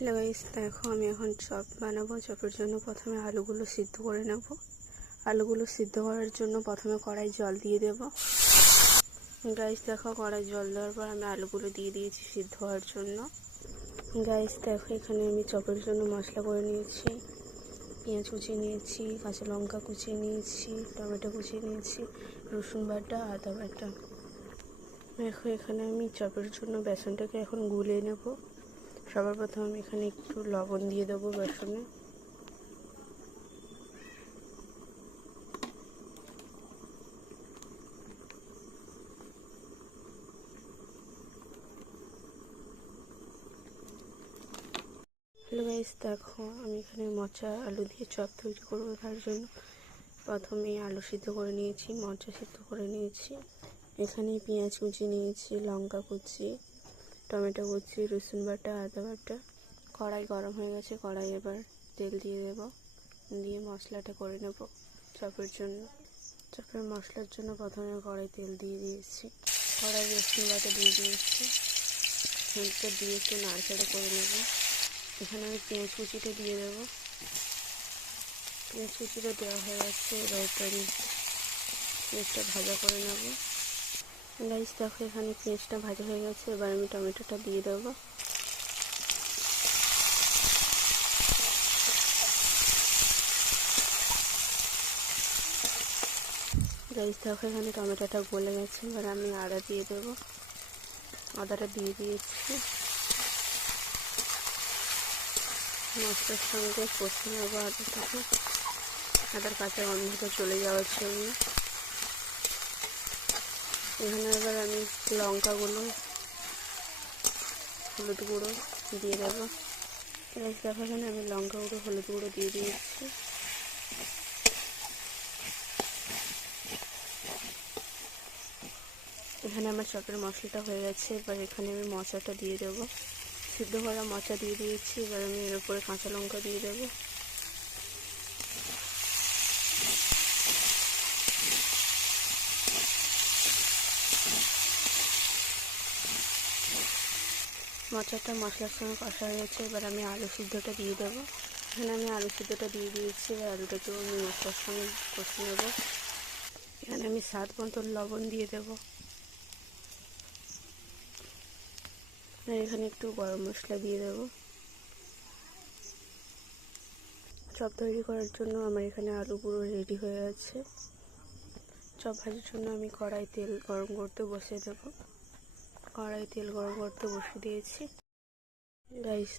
Hello guys, দেখো আমি এখন চপ বানাবো। চপের জন্য প্রথমে আলুগুলো সিদ্ধ করে নেব। আলুগুলো সিদ্ধ করার জন্য প্রথমে কড়াই জল দিয়ে দেব। গাইস দেখো, কড়াই জল দেওয়ার পর আমি আলুগুলো দিয়ে দিয়েছি সিদ্ধ হওয়ার জন্য। গাইস দেখো, এখানে আমি চপের জন্য মশলা করে নিয়েছি। পেঁয়াজ কুচিয়ে নিয়েছি, কাঁচা লঙ্কা কুচিয়ে নিয়েছি, টমেটো কুচিয়ে নিয়েছি, রসুন বাটা, আদা বাটা। দেখো, এখানে আমি চপের জন্য বেসনটাকে এখন গুলে নেব। সবার প্রথমে আমি এখানে একটু লবণ দিয়ে দেবো বেসনে। হ্যালো গাইস, দেখো আমি এখানে মোচা আলু দিয়ে চপ তৈরি করবো। তার জন্য প্রথমে আলু সিদ্ধ করে নিয়েছি, মোচা সিদ্ধ করে নিয়েছি। এখানে পেঁয়াজ কুচি নিয়েছি, লঙ্কা কুচি, টমেটো কুচি, রসুন বাটা, আদা বাটা। কড়াই গরম হয়ে গেছে, কড়াই এবার তেল দিয়ে দেব, দিয়ে মশলাটা করে নেব চপের জন্য। চপের মশলার জন্য প্রথমে কড়াই তেল দিয়ে দিয়েছি, কড়াই রসুন বাটা দিয়ে দিয়েছি, সেটা দিয়ে একটু নাড়াচাড়া করে নেব। এখানে আমি পেঁয়াজ কুচিটা দিয়ে দেবো। পেঁয়াজ কুচিটা দেওয়া হয়ে যাচ্ছে, এবার আমি পেঁয়াজটা ভাজা করে নেব। গাইস দেখো, এখানে পেঁয়াজটা ভাজা হয়ে গেছে, এবার আমি টমেটোটা দিয়ে দেবো। গাইস দেখো, এখানে টমেটোটা গলে গেছে, এবার আমি আদা দিয়ে দেবো। আদাটা দিয়ে দিয়েছি, মশলার সঙ্গে কষে নেবো আদাটাকে, আদার কাঁচা গন্ধটা চলে যাওয়ার জন্য। এখানে এবার আমি লঙ্কাগুলো, হলুদ গুঁড়ো দিয়ে দেবো। দেখো, এখানে আমি লঙ্কা গুঁড়ো, হলুদ গুঁড়ো দিয়ে দিয়েছি। এখানে আমার চপের মশলাটা হয়ে গেছে, এবার এখানে আমি মোচাটা দিয়ে দেবো। সিদ্ধ করা মোচা দিয়ে দিয়েছি, এবার আমি এর উপরে কাঁচা লঙ্কা দিয়ে দেবো। মোচাটা মশলার সঙ্গে কষা হয়ে গেছে, এবার আমি আলু সিদ্ধটা দিয়ে দেবো। এখানে আমি আলু সিদ্ধটা দিয়ে দিয়েছি, এবার আলুটাকেও আমি মশলার সঙ্গে কষে নেব। এখানে আমি স্বাদ মতো লবণ দিয়ে দেবো, আর এখানে একটু গরম মশলা দিয়ে দেবো। চপ তৈরি করার জন্য আমার এখানে আলু পুরো রেডি হয়ে আছে। চপ ভাজার জন্য আমি কড়াই তেল গরম করতে বসিয়ে দেবো। কড়াই তেল গরম করতে বসিয়ে দিয়েছি। গাইস